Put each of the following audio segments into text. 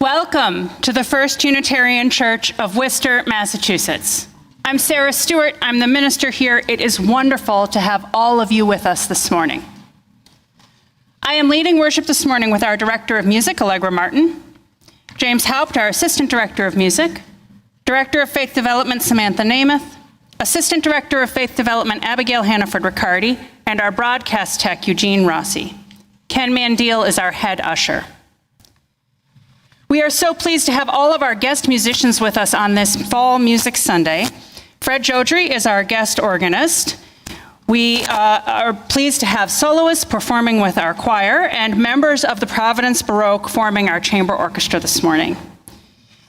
Welcome to the First Unitarian Church of Worcester, Massachusetts. I'm Sarah Stewart. I'm the minister here. It is wonderful to have all of you with us this morning. I am leading worship this morning with our Director of Music, Allegra Martin, James Haupt, our Assistant Director of Music, Director of Faith Development, Samantha Namath, Assistant Director of Faith Development, Abigail Hannaford-Ricardi, and our broadcast tech, Eugene Rossi. Ken Mandiel is our head usher. We are so pleased to have all of our guest musicians with us on this Fall Music Sunday. Fred Jodry is our guest organist. We are pleased to have soloists performing with our choir and members of the Providence Baroque forming our chamber orchestra this morning.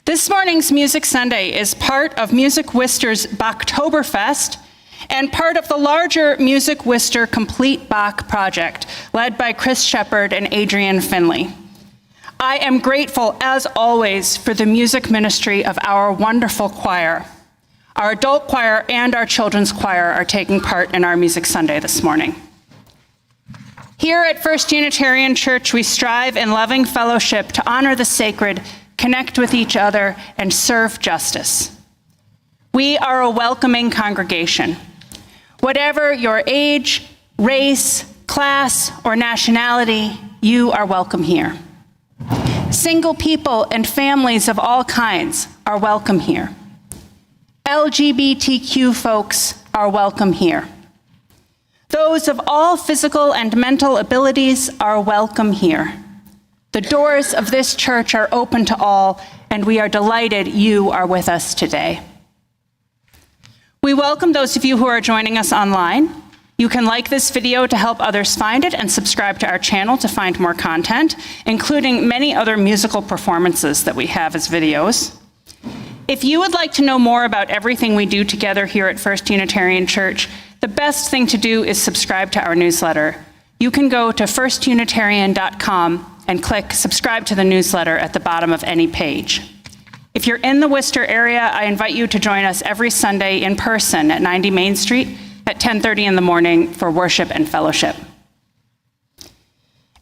This morning's Music Sunday is part of Music Worcester's Bachtoberfest and part of the larger Music Worcester Complete Bach project led by Chris Shepard and Adrian Finley. I am grateful, as always, for the music ministry of our wonderful choir. Our adult choir and our children's choir are taking part in our Music Sunday this morning. Here at First Unitarian Church, we strive in loving fellowship to honor the sacred, connect with each other, and serve justice. We are a welcoming congregation. Whatever your age, race, class, or nationality, you are welcome here. Single people and families of all kinds are welcome here. LGBTQ folks are welcome here. Those of all physical and mental abilities are welcome here. The doors of this church are open to all, and we are delighted you are with us today. We welcome those of you who are joining us online. You can like this video to help others find it and subscribe to our channel to find more content, including many other musical performances that we have as videos. If you would like to know more about everything we do together here at First Unitarian Church, the best thing to do is subscribe to our newsletter. You can go to firstunitarian.com and click subscribe to the newsletter at the bottom of any page. If you're in the Worcester area, I invite you to join us every Sunday in person at 90 Main Street at 10:30 in the morning for worship and fellowship.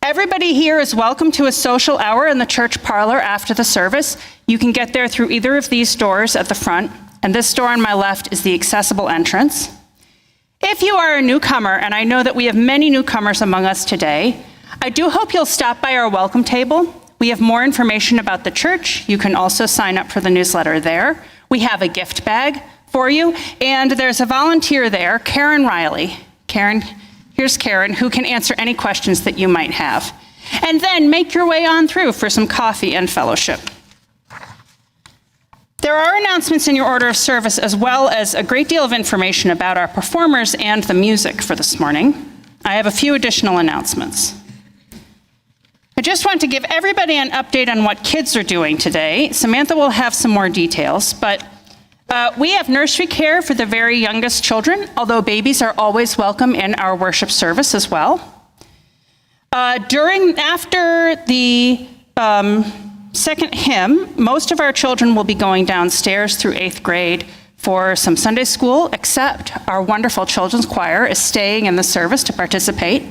Everybody here is welcome to a social hour in the church parlor after the service. You can get there through either of these doors at the front, and this door on my left is the accessible entrance. If you are a newcomer, and I know that we have many newcomers among us today, I do hope you'll stop by our welcome table. We have more information about the church. You can also sign up for the newsletter there. We have a gift bag for you, and there's a volunteer there, Karen Riley. Karen, here's Karen, who can answer any questions that you might have. And then make your way on through for some coffee and fellowship. There are announcements in your order of service, as well as a great deal of information about our performers and the music for this morning. I have a few additional announcements. I just want to give everybody an update on what kids are doing today. Samantha will have some more details, but we have nursery care for the very youngest children, although babies are always welcome in our worship service as well. After the second hymn, most of our children will be going downstairs through 8th grade for some Sunday school, except our wonderful children's choir is staying in the service to participate.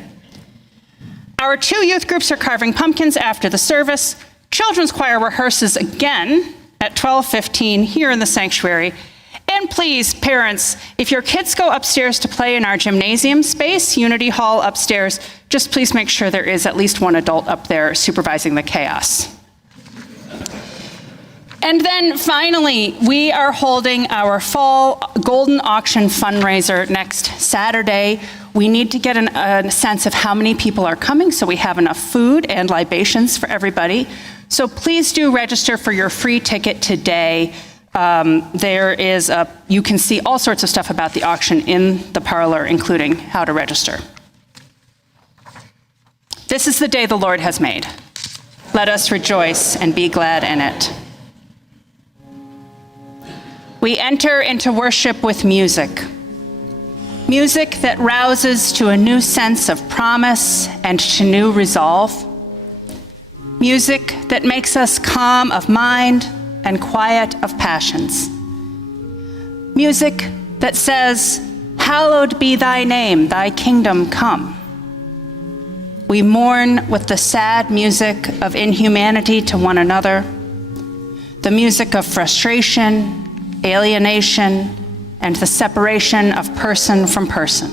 Our 2 youth groups are carving pumpkins after the service. Children's choir rehearses again at 12:15 here in the sanctuary. And please, parents, if your kids go upstairs to play in our gymnasium space, Unity Hall upstairs, just please make sure there is at least one adult up there supervising the chaos. And then finally, we are holding our fall golden auction fundraiser next Saturday. We need to get a sense of how many people are coming so we have enough food and libations for everybody. So please do register for your free ticket today. You can see all sorts of stuff about the auction in the parlor, including how to register. This is the day the Lord has made. Let us rejoice and be glad in it. We enter into worship with music. Music that rouses to a new sense of promise and to new resolve. Music that makes us calm of mind and quiet of passions. Music that says, "Hallowed be thy name, thy kingdom come." We mourn with the sad music of inhumanity to one another. the music of frustration, alienation, and the separation of person from person.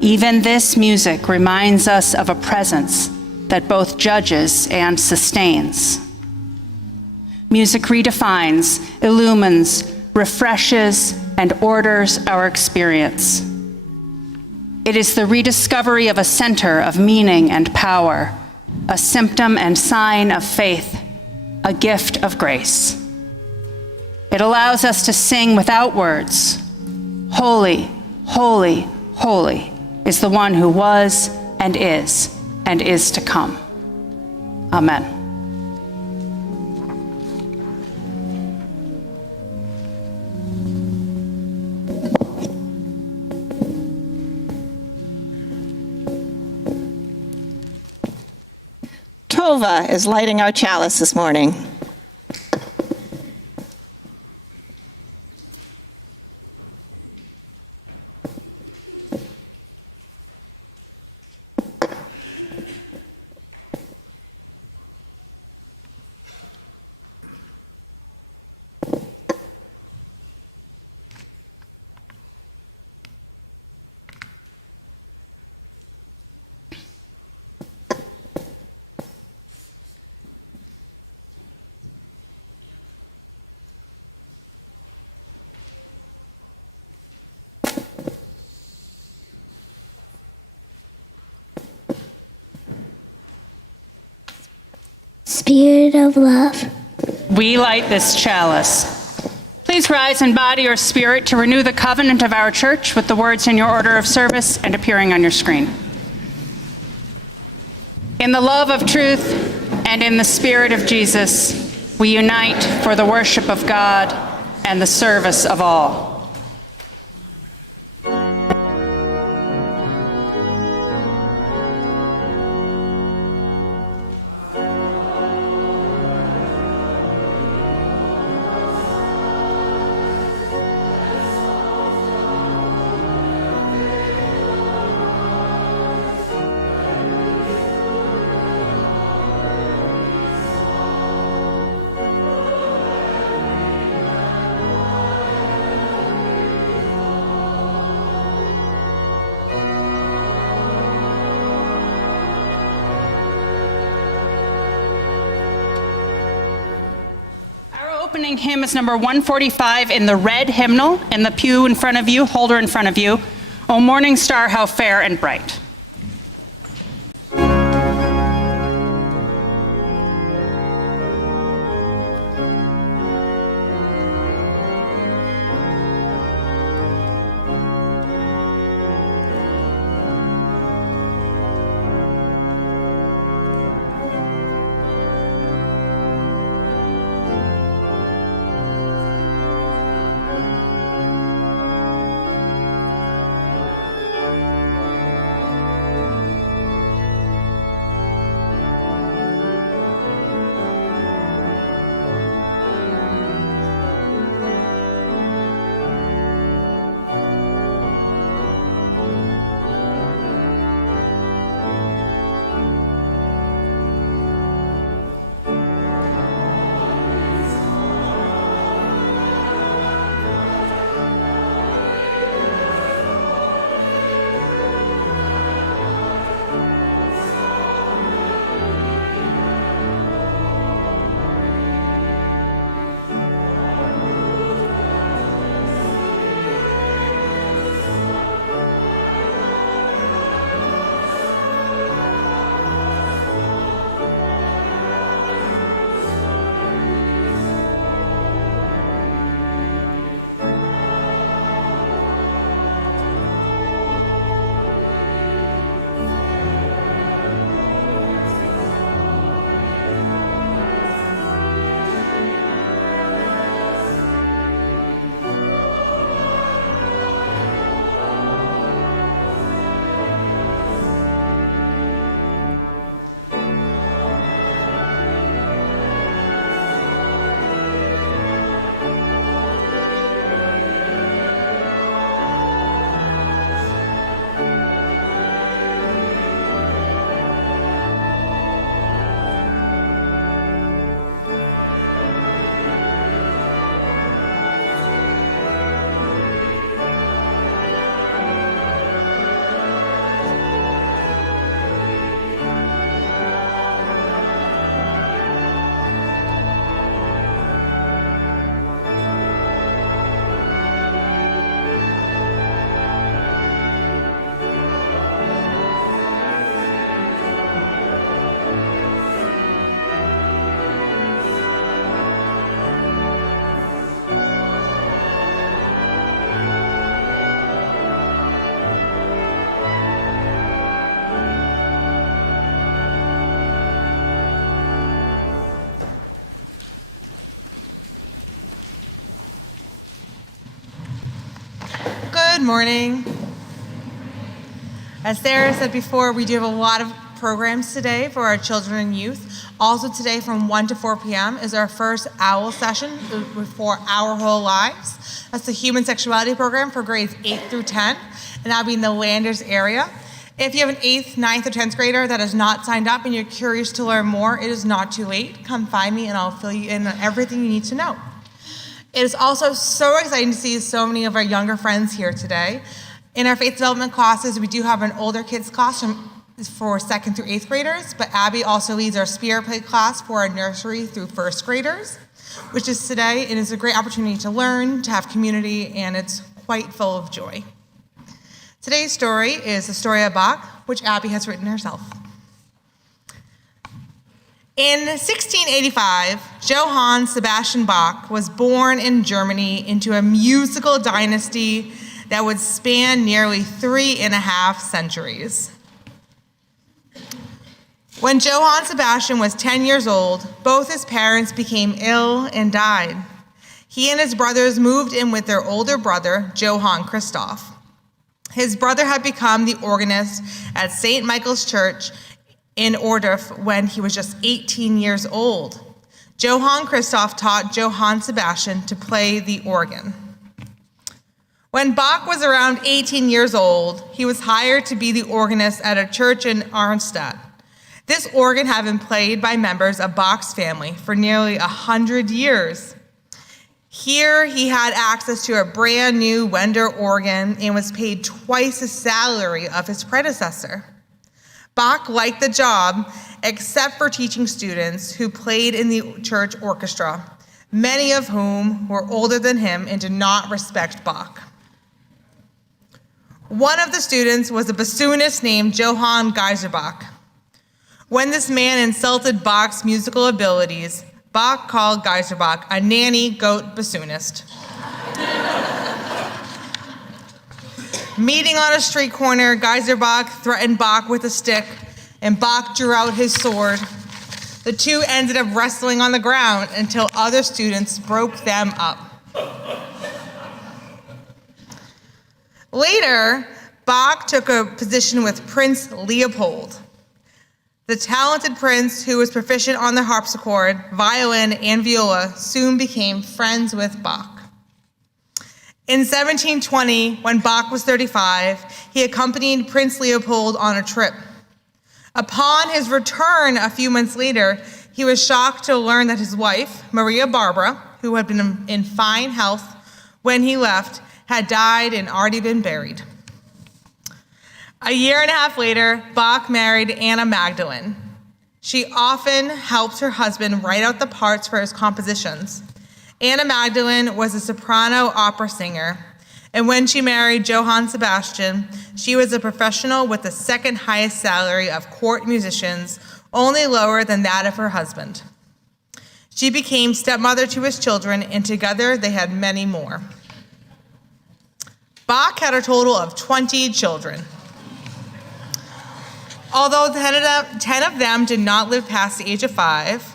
Even this music reminds us of a presence that both judges and sustains. Music redefines, illumines, refreshes, and orders our experience. It is the rediscovery of a center of meaning and power, a symptom and sign of faith, a gift of grace. It allows us to sing without words. Holy, holy, holy is the one who was and is to come. Amen. Tova is lighting our chalice this morning. Spirit of love, We light this chalice. Please rise in body or spirit to renew the covenant of our church with the words in your order of service and appearing on your screen. In the love of truth and in the spirit of Jesus, we unite for the worship of God and the service of all. Opening hymn is number 145 in the red hymnal in the pew in front of you, holder in front of you. O morning star, how fair and bright. morning. As Sarah said before, we do have a lot of programs today for our children and youth. Also today from 1 to 4 p.m. is our first OWL session for Our Whole Lives. That's the human sexuality program for grades 8 through 10, and that'll be in the Landers area. If you have an 8th, 9th, or 10th grader that has not signed up and you're curious to learn more, it is not too late. Come find me and I'll fill you in on everything you need to know. It is also so exciting to see so many of our younger friends here today. In our faith development classes, we do have an older kids class for 2nd through 8th graders, but Abby also leads our spirit play class for our nursery through 1st graders, which is today. It is a great opportunity to learn, to have community, and it's quite full of joy. Today's story is the Story of Bach, which Abby has written herself. In 1685, Johann Sebastian Bach was born in Germany into a musical dynasty that would span nearly 3.5 centuries. When Johann Sebastian was 10 years old, both his parents became ill and died. He and his brothers moved in with their older brother, Johann Christoph. His brother had become the organist at St. Michael's Church in Ohrdruf when he was just 18 years old. Johann Christoph taught Johann Sebastian to play the organ. When Bach was around 18 years old, he was hired to be the organist at a church in Arnstadt. This organ had been played by members of Bach's family for nearly 100 years. Here, he had access to a brand new Wender organ and was paid twice the salary of his predecessor. Bach liked the job, except for teaching students who played in the church orchestra, many of whom were older than him and did not respect Bach. One of the students was a bassoonist named Johann Geiserbach. When this man insulted Bach's musical abilities, Bach called Geiserbach a nanny goat bassoonist. Meeting on a street corner, Geiserbach threatened Bach with a stick, and Bach drew out his sword. The two ended up wrestling on the ground until other students broke them up. Later, Bach took a position with Prince Leopold. The talented prince, who was proficient on the harpsichord, violin, and viola, soon became friends with Bach. In 1720, when Bach was 35, he accompanied Prince Leopold on a trip. Upon his return a few months later, he was shocked to learn that his wife, Maria Barbara, who had been in fine health when he left, had died and already been buried. A year and a half later, Bach married Anna Magdalene. She often helped her husband write out the parts for his compositions. Anna Magdalene was a soprano opera singer, and when she married Johann Sebastian, she was a professional with the second highest salary of court musicians, only lower than that of her husband. She became stepmother to his children, and together they had many more. Bach had a total of 20 children. Although 10 of them did not live past the age of 5,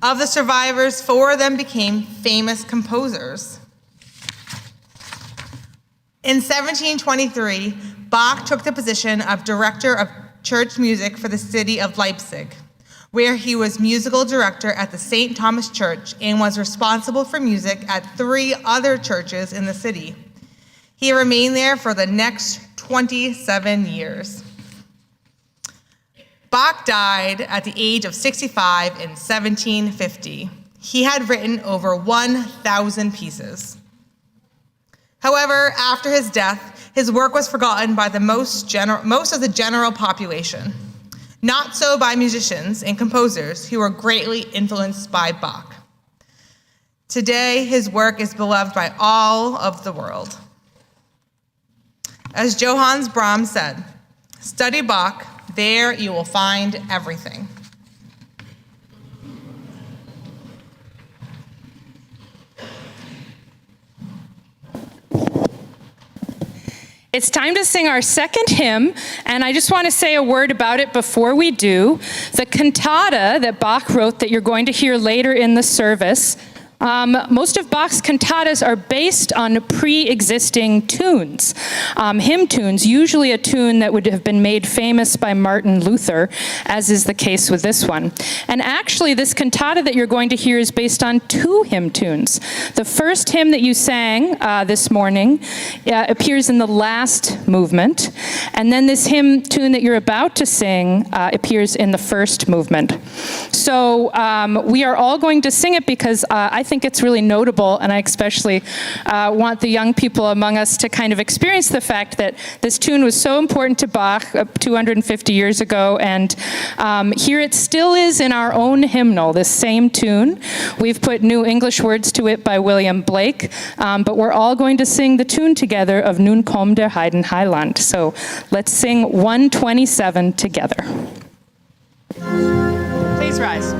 of the survivors, 4 of them became famous composers. In 1723, Bach took the position of director of church music for the city of Leipzig, where he was musical director at the St. Thomas Church and was responsible for music at 3 other churches in the city. He remained there for the next 27 years. Bach died at the age of 65 in 1750. He had written over 1,000 pieces. However, after his death, his work was forgotten by most of the general population. Not so by musicians and composers who were greatly influenced by Bach. Today, his work is beloved by all of the world. As Johannes Brahms said, "Study Bach, there you will find everything." It's time to sing our second hymn, and I just want to say a word about it before we do. The cantata that Bach wrote that you're going to hear later in the service Most of Bach's cantatas are based on pre-existing tunes, hymn tunes, usually a tune that would have been made famous by Martin Luther, as is the case with this one. And actually, this cantata that you're going to hear is based on two hymn tunes. The first hymn that you sang this morning appears in the last movement, and then this hymn tune that you're about to sing appears in the first movement. So we are all going to sing it because I think it's really notable, and I especially want the young people among us to kind of experience the fact that this tune was so important to Bach 250 years ago, and here it still is in our own hymnal, this same tune. We've put new English words to it by William Blake, but we're all going to sing the tune together of Nun komm der Heiden Heiland. So let's sing 127 together. Please rise.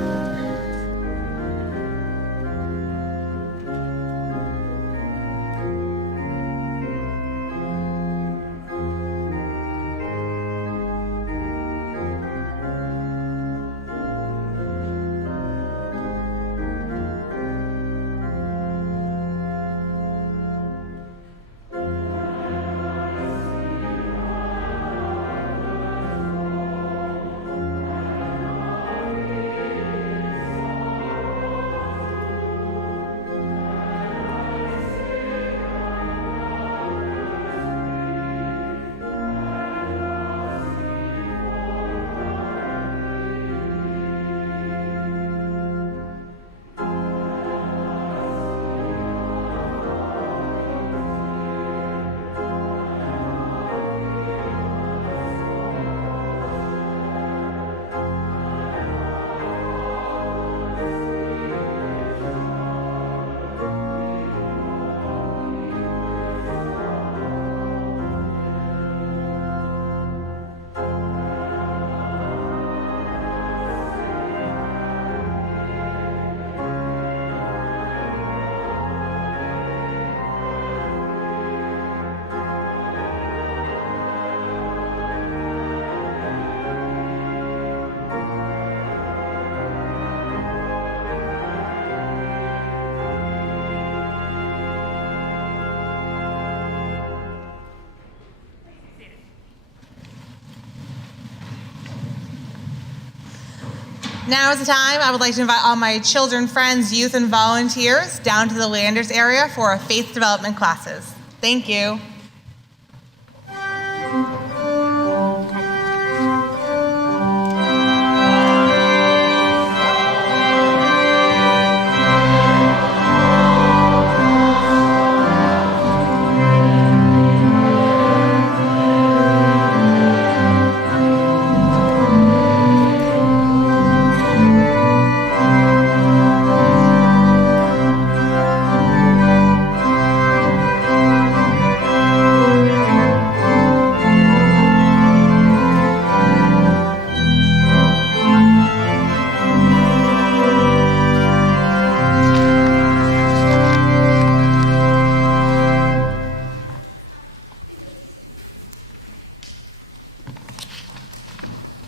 Now is the time I would like to invite all my children, friends, youth, and volunteers down to the Landers area for our faith development classes. Thank you.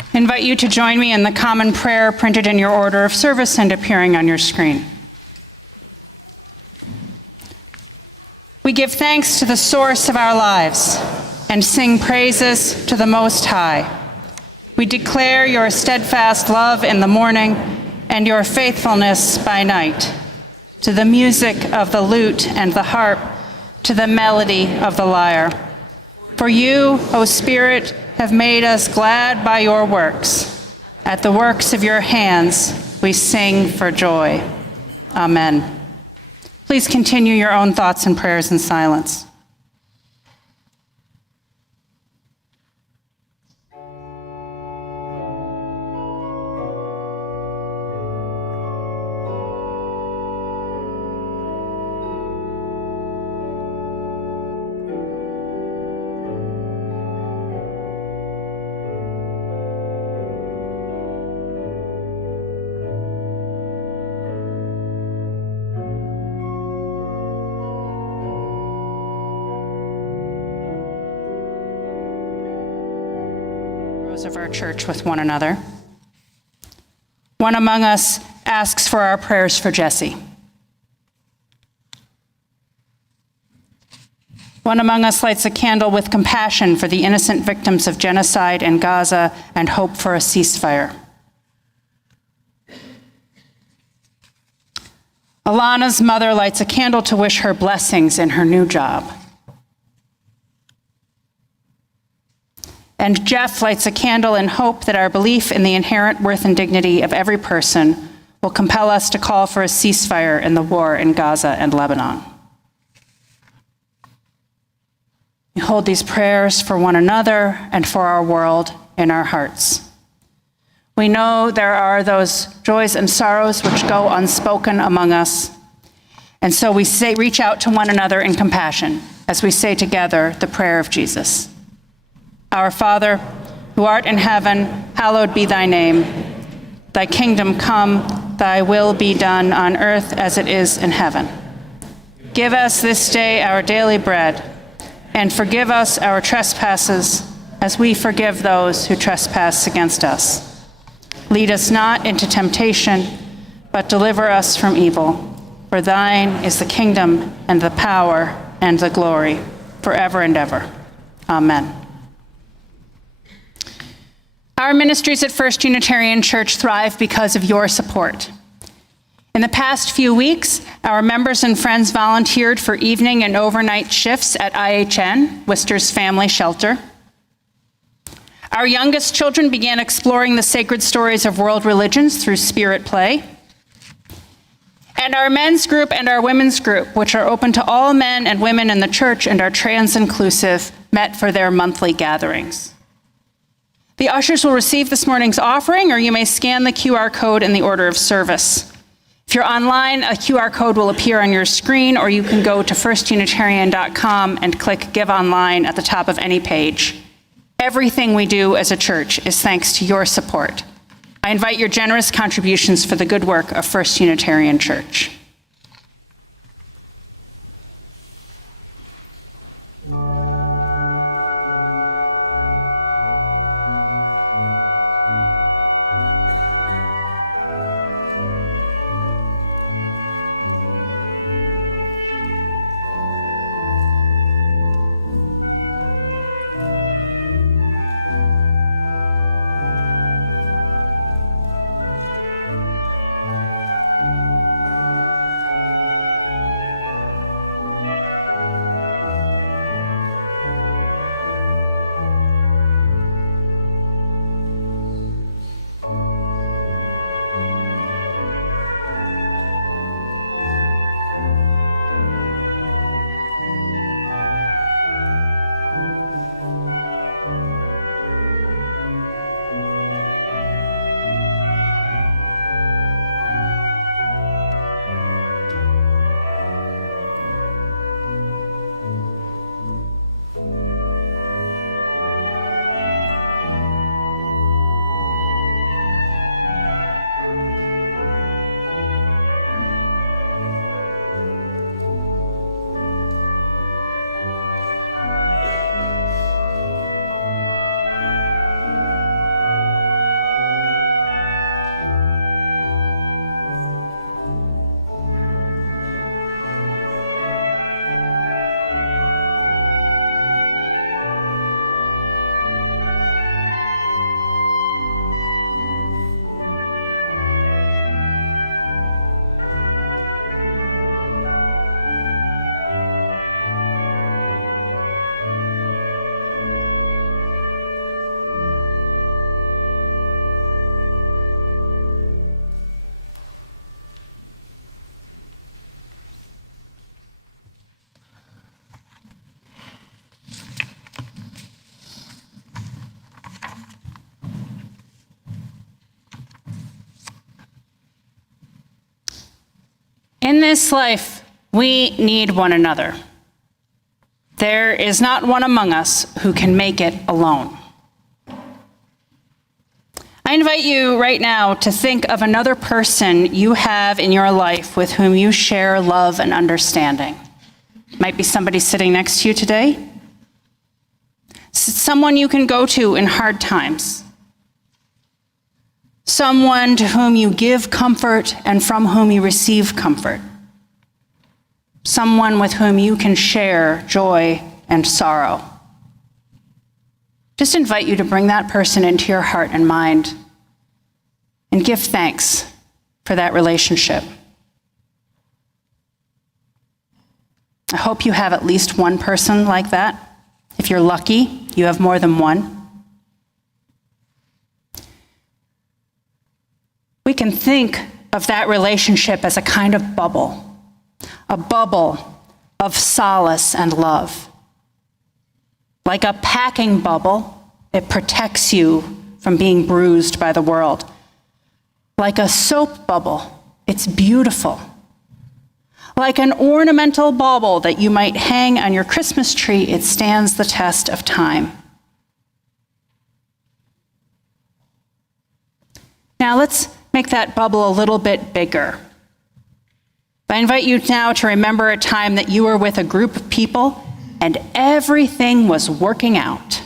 I invite you to join me in the common prayer printed in your order of service and appearing on your screen. We give thanks to the source of our lives and sing praises to the Most High. We declare your steadfast love in the morning and your faithfulness by night, to the music of the lute and the harp, to the melody of the lyre. For you, O Spirit, have made us glad by your works. At the works of your hands, we sing for joy. Amen. Please continue your own thoughts and prayers in silence. Of our church with one another. One among us asks for our prayers for Jesse. One among us lights a candle with compassion for the innocent victims of genocide in Gaza and hope for a ceasefire. Alana's mother lights a candle to wish her blessings in her new job. And Jeff lights a candle in hope that our belief in the inherent worth and dignity of every person will compel us to call for a ceasefire in the war in Gaza and Lebanon. We hold these prayers for one another and for our world in our hearts. We know there are those joys and sorrows which go unspoken among us, and so we reach out to one another in compassion as we say together the prayer of Jesus. Our Father, who art in heaven, hallowed be thy name. Thy kingdom come, thy will be done on earth as it is in heaven. Give us this day our daily bread, and forgive us our trespasses as we forgive those who trespass against us. Lead us not into temptation, but deliver us from evil. For thine is the kingdom and the power and the glory forever and ever. Amen. Our ministries at First Unitarian Church thrive because of your support. In the past few weeks, our members and friends volunteered for evening and overnight shifts at IHN, Worcester's family shelter. Our youngest children began exploring the sacred stories of world religions through spirit play. And our men's group and our women's group, which are open to all men and women in the church and are trans-inclusive, met for their monthly gatherings. The ushers will receive this morning's offering, or you may scan the QR code in the order of service. If you're online, a QR code will appear on your screen, or you can go to firstunitarian.com and click Give Online at the top of any page. Everything we do as a church is thanks to your support. I invite your generous contributions for the good work of First Unitarian Church. In this life, we need one another. There is not one among us who can make it alone. I invite you right now to think of another person you have in your life with whom you share love and understanding. It might be somebody sitting next to you today. Someone you can go to in hard times. Someone to whom you give comfort and from whom you receive comfort. Someone with whom you can share joy and sorrow. Just invite you to bring that person into your heart and mind and give thanks for that relationship. I hope you have at least one person like that. If you're lucky, you have more than one. We can think of that relationship as a kind of bubble, a bubble of solace and love. Like a packing bubble, it protects you from being bruised by the world. Like a soap bubble, it's beautiful. Like an ornamental bauble that you might hang on your Christmas tree, it stands the test of time. Now let's make that bubble a little bit bigger. I invite you now to remember a time that you were with a group of people and everything was working out.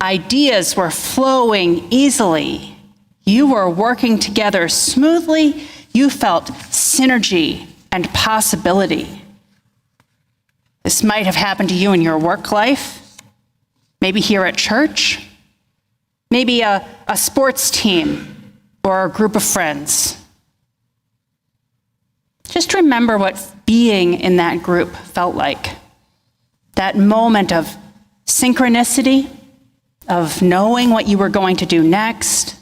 Ideas were flowing easily. You were working together smoothly. You felt synergy and possibility. This might have happened to you in your work life, maybe here at church, maybe a sports team or a group of friends. Just remember what being in that group felt like. That moment of synchronicity, of knowing what you were going to do next,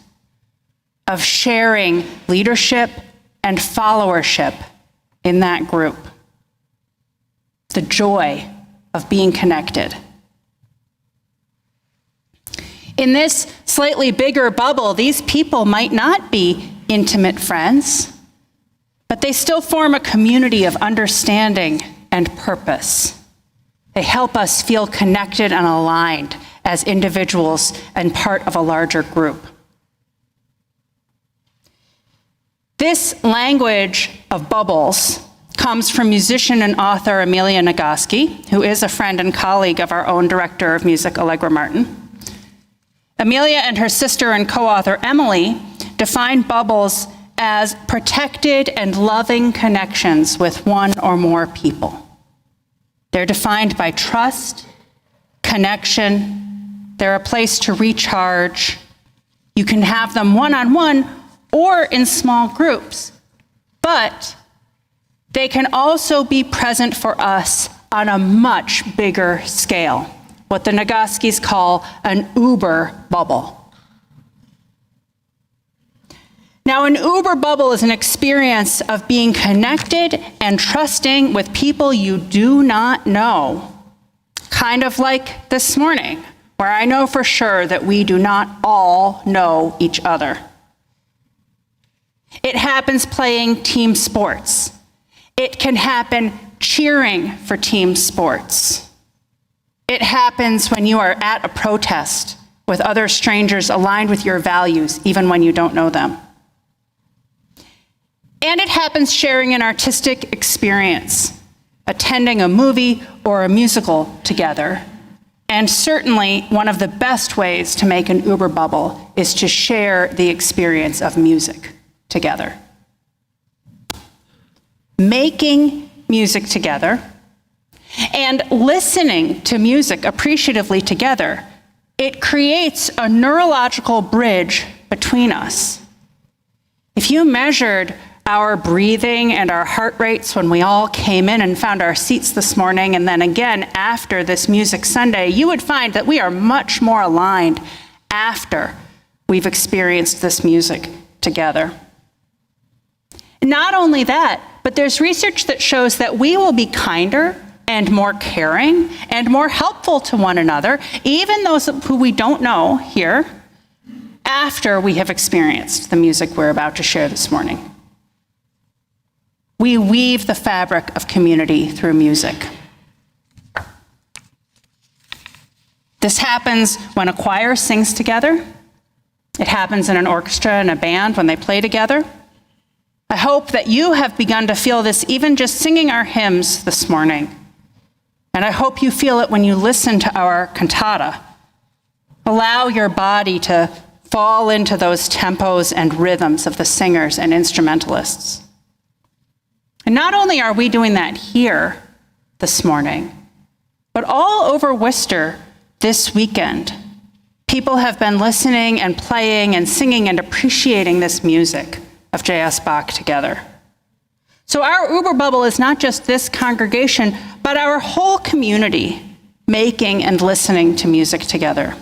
of sharing leadership and followership in that group. The joy of being connected. In this slightly bigger bubble, these people might not be intimate friends, but they still form a community of understanding and purpose. They help us feel connected and aligned as individuals and part of a larger group. This language of bubbles comes from musician and author Amelia Nagoski, who is a friend and colleague of our own director of music, Allegra Martin. Amelia and her sister and co-author Emily define bubbles as protected and loving connections with one or more people. They're defined by trust, connection. They're a place to recharge. You can have them one-on-one or in small groups, but they can also be present for us on a much bigger scale, what the Nagoskis call an uber bubble. Now, an uber bubble is an experience of being connected and trusting with people you do not know, kind of like this morning, where I know for sure that we do not all know each other. It happens playing team sports. It can happen cheering for team sports. It happens when you are at a protest with other strangers aligned with your values, even when you don't know them. And it happens sharing an artistic experience, attending a movie or a musical together. And certainly one of the best ways to make an Uber bubble is to share the experience of music together. Making music together and listening to music appreciatively together, it creates a neurological bridge between us. If you measured our breathing and our heart rates when we all came in and found our seats this morning, and then again after this Music Sunday, you would find that we are much more aligned after we've experienced this music together. Not only that, but there's research that shows that we will be kinder and more caring and more helpful to one another, even those who we don't know here, after we have experienced the music we're about to share this morning. We weave the fabric of community through music. This happens when a choir sings together. It happens in an orchestra and a band when they play together. I hope that you have begun to feel this even just singing our hymns this morning. And I hope you feel it when you listen to our cantata. Allow your body to fall into those tempos and rhythms of the singers and instrumentalists. And not only are we doing that here this morning, But all over Worcester this weekend, people have been listening and playing and singing and appreciating this music of J.S. Bach together. So our Uber bubble is not just this congregation, but our whole community making and listening to music together.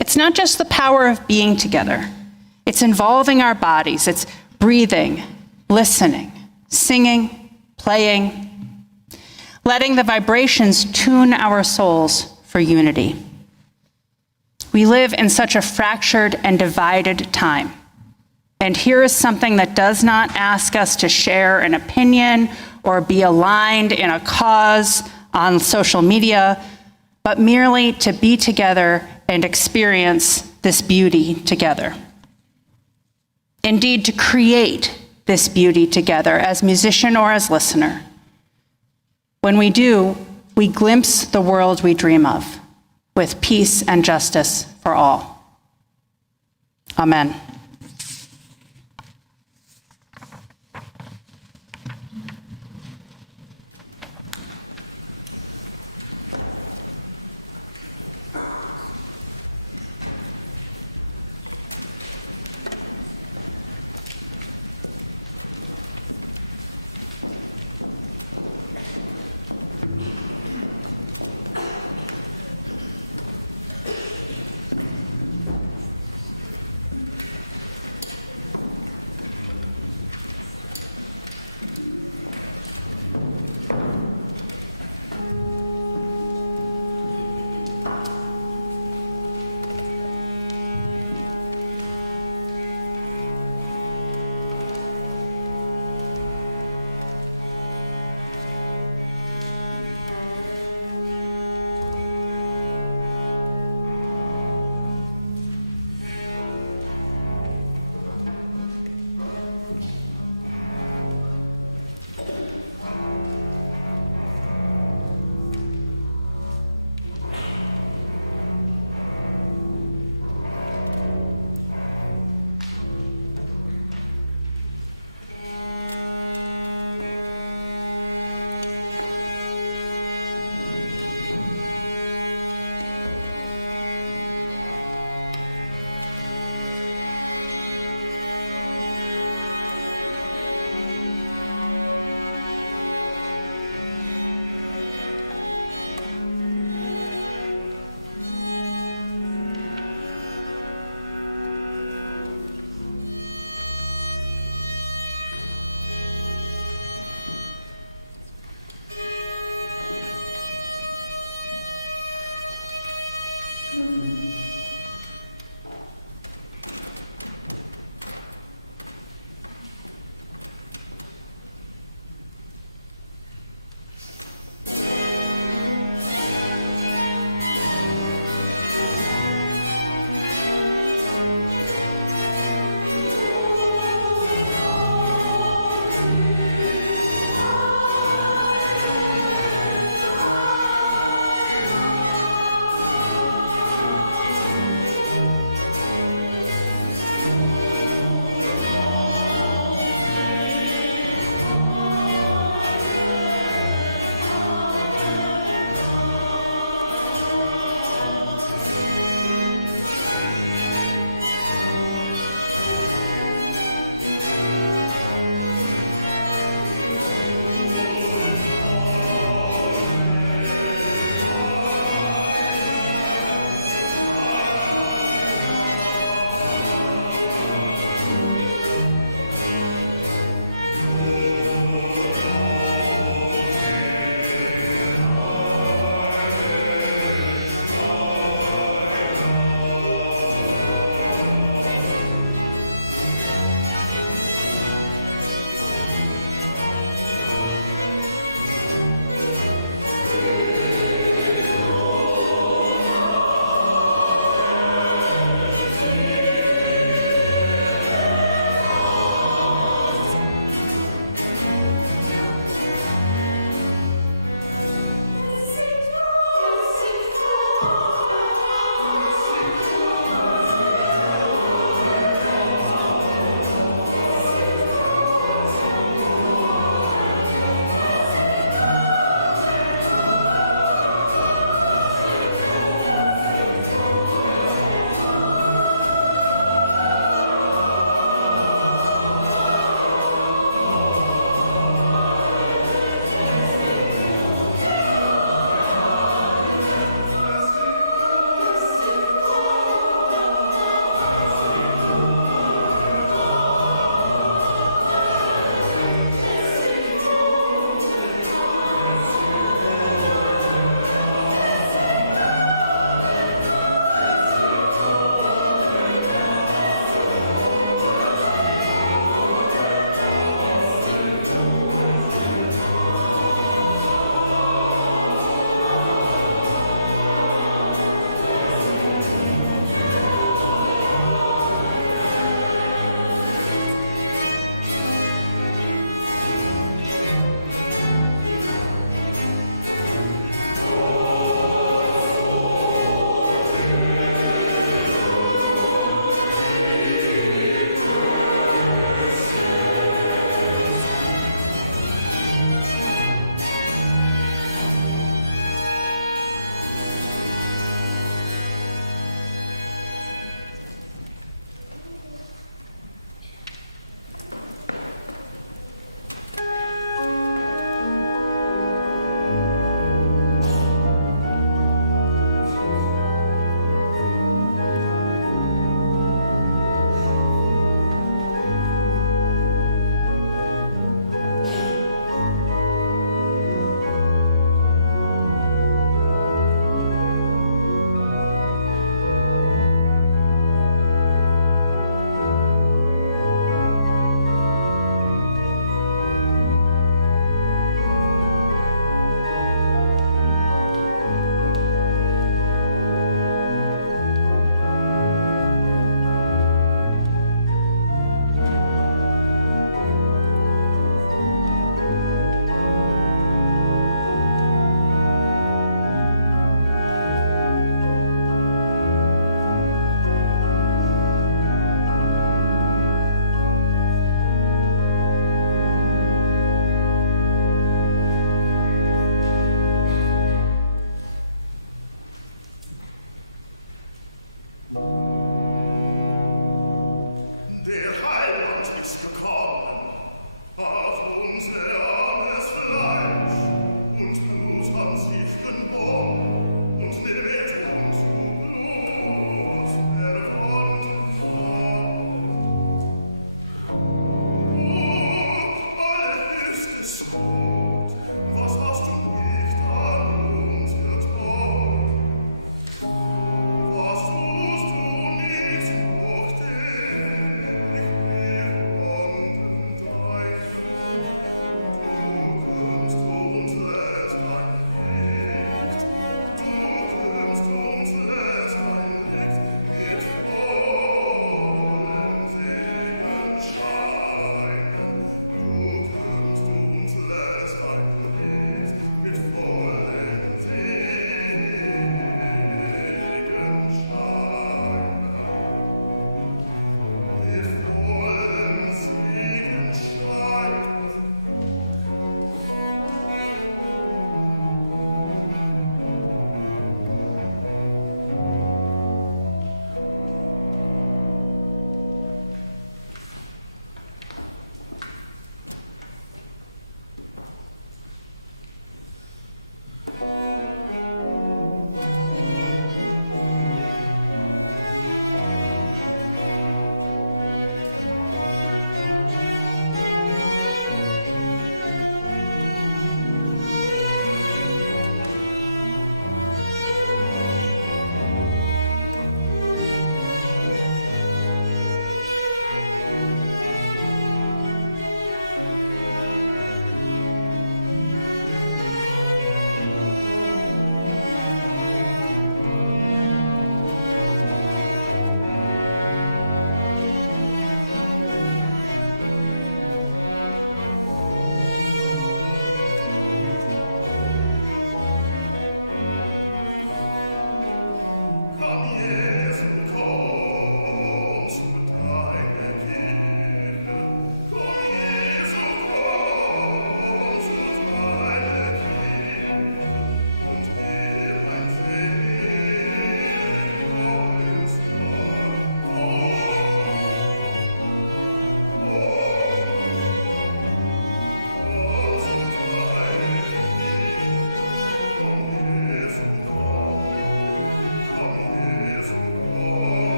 It's not just the power of being together. It's involving our bodies. It's breathing, listening, singing, playing, letting the vibrations tune our souls for unity. We live in such a fractured and divided time. And here is something that does not ask us to share an opinion or be aligned in a cause on social media, but merely to be together and experience this beauty together. Indeed, to create this beauty together as musician or as listener. When we do, we glimpse the world we dream of, with peace and justice for all. Amen.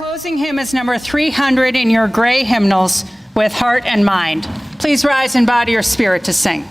closing hymn is number 300 in your gray hymnals, With Heart and Mind. Please rise in body or spirit to sing.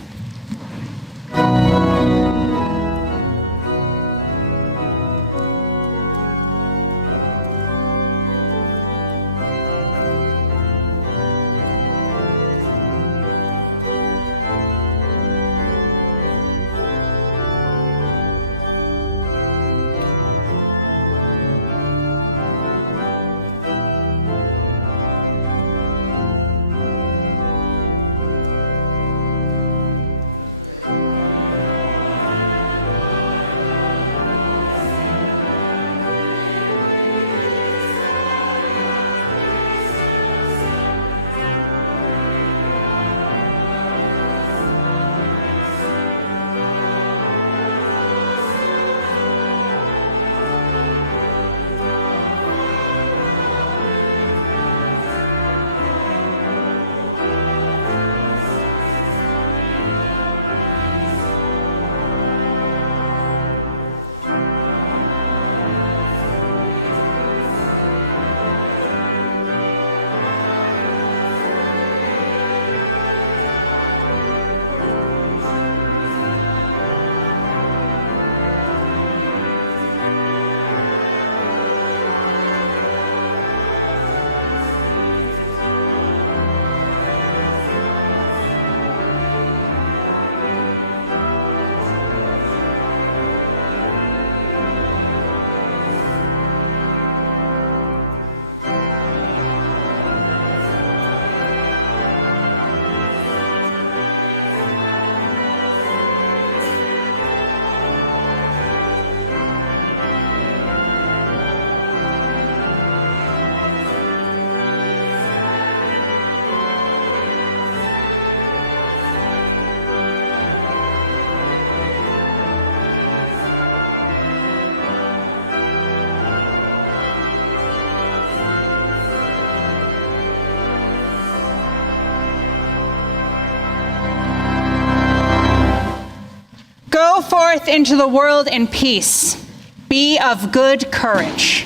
Go forth into the world in peace. Be of good courage.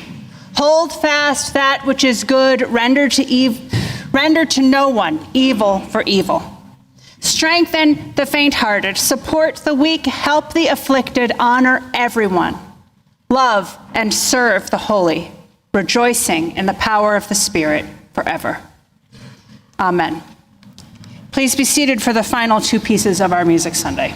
Hold fast that which is good. Render to no one evil for evil. Strengthen the faint-hearted. Support the weak. Help the afflicted. Honor everyone. Love and serve the holy, rejoicing in the power of the Spirit forever. Amen. Please be seated for the final two pieces of our Music Sunday.